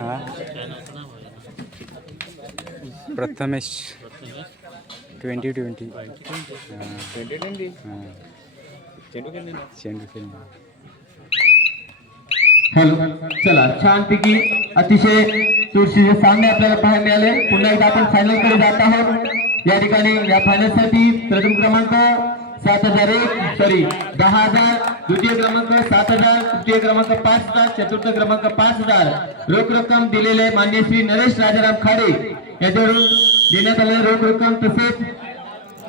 हा Prathamesh twenty twenty. Twenty twenty चेंडू खेळणे हॅलो चला छानपैकी अतिशय चुरशीचे सामने आपल्याला पाहायला मिळाले पुन्हा एकदा आपण फायनल जात आहोत या ठिकाणी या फायनल प्रथम क्रमांक सात हजार एक सॉरी दहा हजार. द्वितीय क्रमांक सात हजार. तृतीय क्रमांक पाच हजार. चतुर्थ क्रमांक पाच हजार. रोख रक्कम दिलेले मान्य श्री नरेश राजाराम खाडे याच्यावरून देण्यात आलेले रोख रक्कम तसेच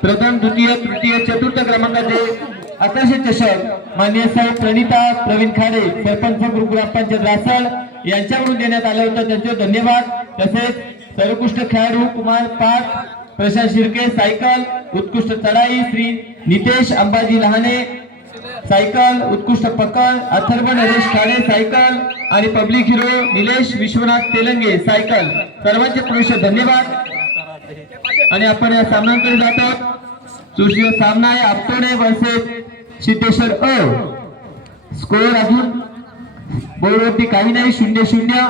प्रथम द्वितीय तृतीय चतुर्थ क्रमांकाचे आकर्षक चषक मान्य साहेब प्रणिता प्रवीण खाडे सरपंच ग्रुप ग्रामपंचायत रासळ यांच्याकडून देण्यात आलं होतं. त्यांचे धन्यवाद. तसेच सर्वोत्कृष्ट खेळाडू कुमार पाठ प्रशांत शिर्के सायकल उत्कृष्ट चढाई श्री नितेश अंबाजी लहाने सायकल उत्कृष्ट पकड अथर्व नरेश खाडे सायकल आणि public hero Nilesh Vishwanath Telange cycle. सर्वांचे पुरुष धन्यवाद. आणि आपण या सामन्यांकडे जातो. चुरशीचा सामना आहे Aptode versus Siddheshwar A. Score अजून बोर्डवरती काही नाही शून्य शून्य.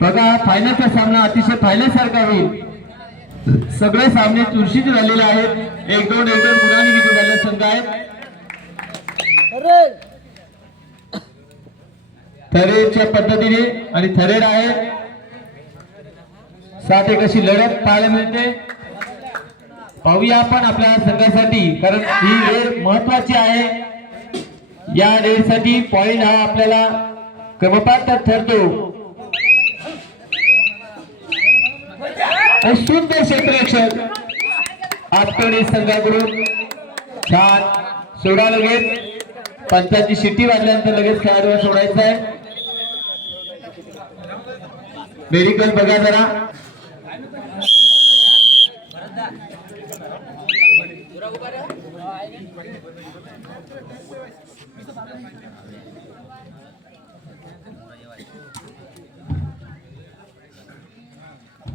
बघा फायनलचा सामना अतिशय फायनल सारखा होईल. सगळे सामने चुरशीचे झालेले आहेत. एक दोन एक दोन. गुणांनी विजय झालेले संघ आहेत थरेच्या पद्धतीने आणि थरेड आहे. सात एक अशी लढत पाहायला मिळते. पाहूया आपण आपल्या संघासाठी कारण ही रेड महत्वाची आहे. या रेडसाठी पॉईंट पॉइंट हा आपल्याला क्रमपात ठरतो. सुंदर क्षेत्ररक्षक आपतोडे संघाकडून छान सोडा लगेच. पंचाची शिट्टी वाजल्यानंतर लगेच खेळाडूला सोडायचं आहे. मेरिकल बघा जरा.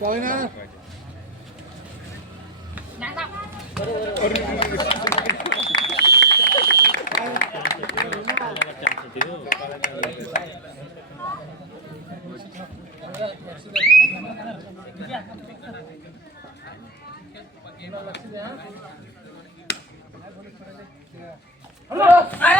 Paulina. Halo, ayo.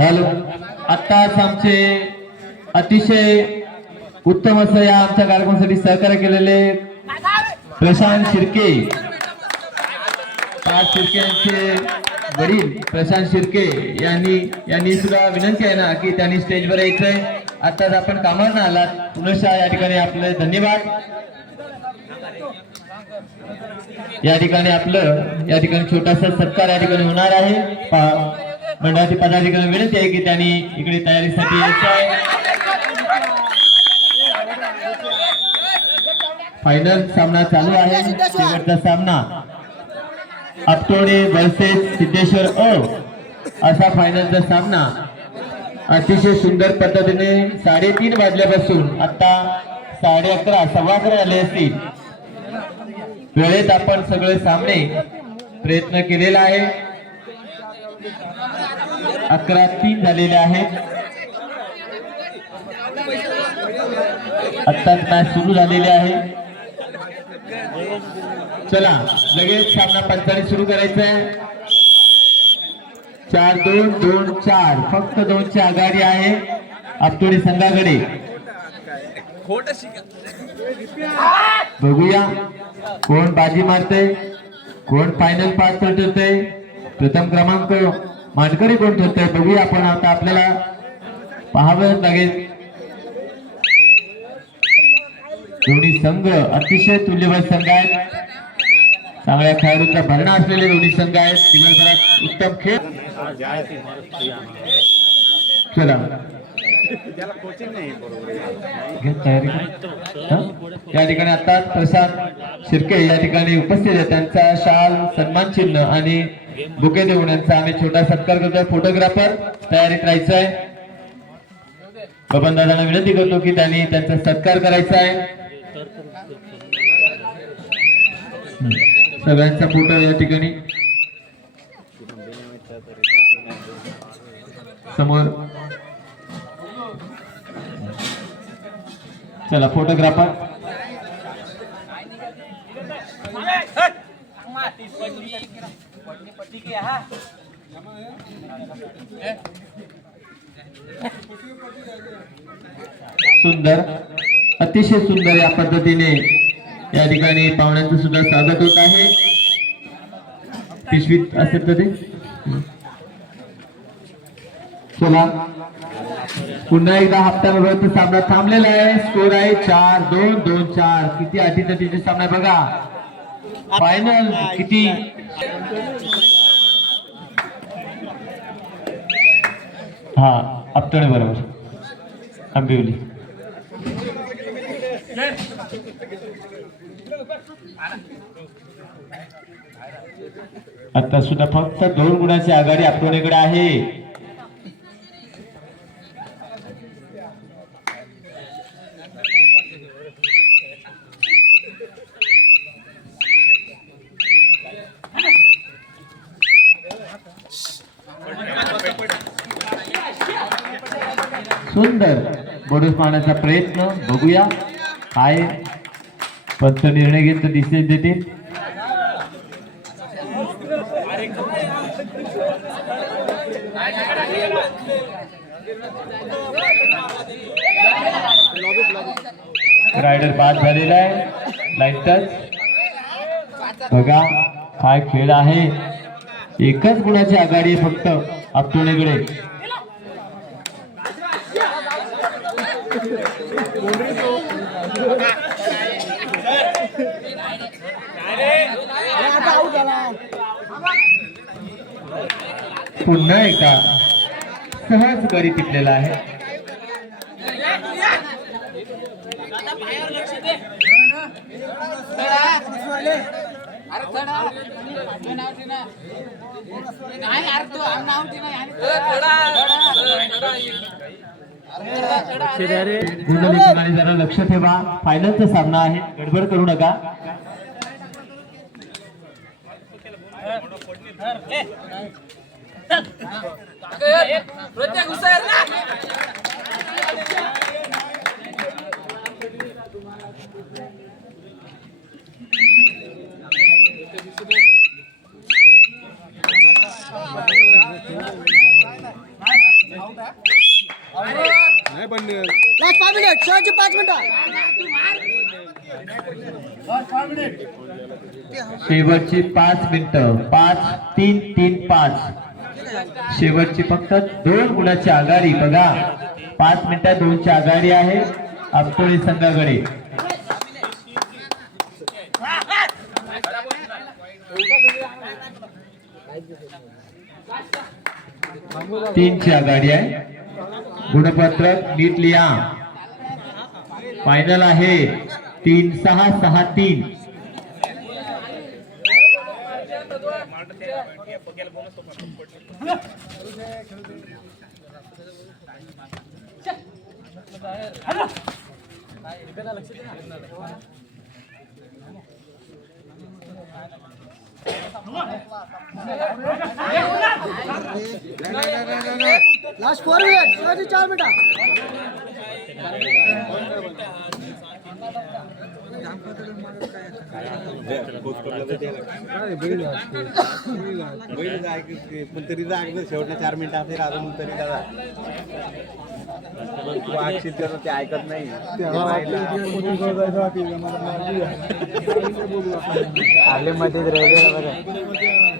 हॅलो. आत्ताच आमचे अतिशय उत्तम असं या आमच्या कार्यक्रमासाठी सहकार्य केलेले प्रशांत शिर्के. पाच शिर्के यांचे वडील प्रशांत शिर्के यांनी यांनी सुद्धा विनंती आहे ना की त्यांनी स्टेजवर यायचंय. आताच आपण कामाला ना आलात. पुनशा या ठिकाणी आपले धन्यवाद. या ठिकाणी आपलं या ठिकाणी छोटासा सत्कार या ठिकाणी होणार आहे. मंडळाचे पदाधिकारी विनंती आहे की त्यांनी इकडे तयारीसाठी यायचं आहे फायनल सामना चालू आहे. शेवटचा सामना. अपटोडे वर्सेस सिद्धेश्वर ओ. असा फायनलचा सामना. अतिशय सुंदर पद्धतीने साडेतीन वाजल्यापासून आता साडे अकरा सव्वा अकरा आले असतील. वेळेत आपण सगळे सामने प्रयत्न केलेला आहे. अकरा तीन झालेले आहेत. आत्ताच मॅच सुरू झालेली आहे. चला लगेच सामना पंचाने सुरू करायचा आहे. चार दोन दोन चार. फक्त दोनची आघाडी आहे. आपटोडी संघाकडे. बघूया कोण बाजी मारते कोण फायनल पास ठरते प्रथम क्रमांक मानकरी कोण ठरतोय बघूया आपण. आता आपल्याला पाहावं लागेल. दोन्ही संघ अतिशय तुल्यबळ संघ आहेत. चांगल्या खेळाडूंचा भरणा असलेले दोन्ही संघ आहेत. दिवसभरात उत्तम खेळ. चला. या ठिकाणी आता प्रशांत शिर्के या ठिकाणी उपस्थित आहे त्यांचा शाल सन्मान चिन्ह आणि बुके देऊन यांचा आम्ही छोटा सत्कार करतोय. फोटोग्राफर तयारीत राहायचं आहे बबन दादांना विनंती करतो की त्यांनी त्यांचा सत्कार करायचा आहे सगळ्यांचा फोटो या ठिकाणी. समोर चला फोटोग्राफर सुंदर अतिशय सुंदर या पद्धतीने या ठिकाणी पाहुण्यांचं सुद्धा स्वागत होत आहे. पिशवीत असेल तर ते. चला. पुन्हा एकदा हप्त्याबरोबर सामना थांबलेला आहे. स्कोर आहे चार दोन दोन चार. किती अटीतटीचे सामना आहे बघा. फायनल किती? हा आपटणे बरोबर. आंबिवली आता सुद्धा फक्त दोन गुणाची आघाडी आपटणेकडे आहे. सुंदर बडूस मारण्याचा प्रयत्न. बघूया काय पंच निर्णय घेत दिसेल देतील. रायडर बाद झालेला आहे. लाईन टच बघा काय खेळ आहे. एकच गुणाची आघाडी फक्त आपटोणेकडे पुन्हा एकदा सहज गडी टिपलेला आहे. गुंडली ठिकाणी जरा लक्ष ठेवा. फायनलचा सामना आहे. गडबड करू नका. प्रत्येक गुस्सा ना नाही पण लास्ट 5 मिनिट। 6 चे 5 मिनिट शेवटची पाच मिनिटं. पाच तीन तीन पाच. शेवटची फक्त दोन गुणाची आघाडी. बघा पाच मिनिटात दोनची आघाडी आहे आपटोळी संघाकडे. तीनची आघाडी आहे. गुणपत्रक नीट लिहा. फायनल आहे. तीन सहा सहा तीन. लास्ट फोर मिनिट शेवटचे चार मिनिटा. बैल पण तरी जाग शेवटला चार मिनिटं असेल अजून तरी दादा तू ऐकशील ते ऐकत नाही आले मध्येच राहिले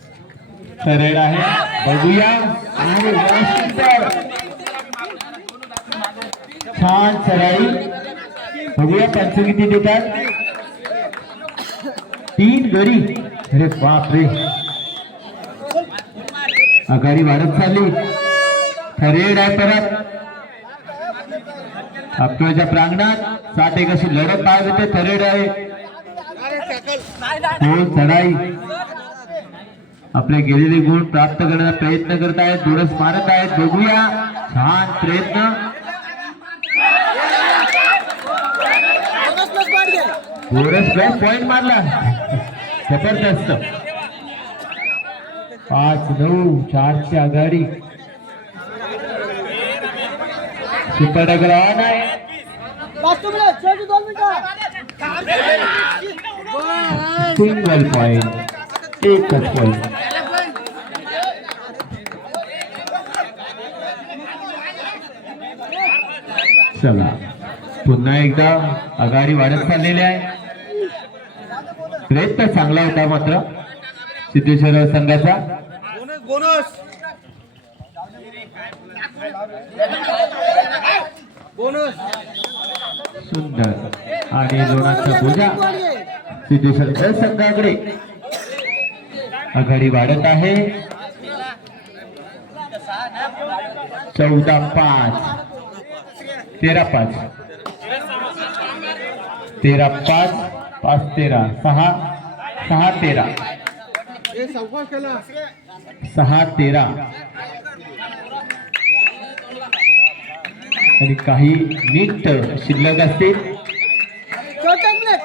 सरळ आहे. बघूया. आणि. छान सराई. बघूया पंच किती देतात. तीन गडी. अरे बापरे. आघाडी वाढत चालली. थरेड आहे परत. आपल्याच्या प्रांगणात. साठ एक अशी लढत पाहायला येते थरेड आहे. हो चढाई आपले गेलेले गुण प्राप्त करण्याचा प्रयत्न करत आहेत दुरस मारत आहेत बघूया छान प्रयत्न। बोनस प्लस पॉइंट मारला ज़बरदस्त। पाच नऊ चारची आघाडी सुपर डगर ऑन आहे सिंगल पॉइंट एकच पॉइंट चला. पुन्हा एकदा आघाडी वाढत चाललेली आहे. प्रयत्न चांगला होता मात्र सिद्धेश्वर संघाचा. सुंदर. आणि लोणाचा पूजा सिद्धेश्वर संघाकडे. आघाडी वाढत आहे. चौदा पाच. तेरा पाच। तेरा पाच पाच तेरा। सहा सहा तेरा। सहा तेरा। आणि काही मिनिट शिल्लक असतील. शेवटचे मिनिट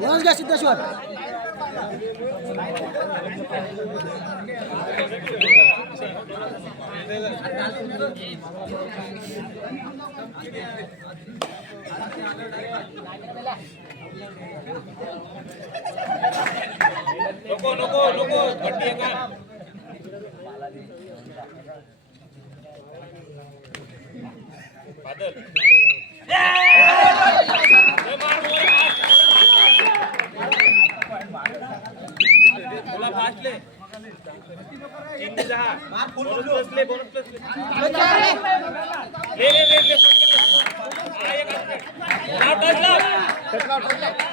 बोनस घ्या सिद्धेश्वर नको नको नको भट्टी एका ले ले ले ले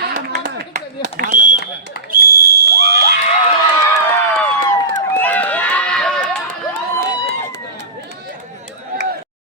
मारला, मारला.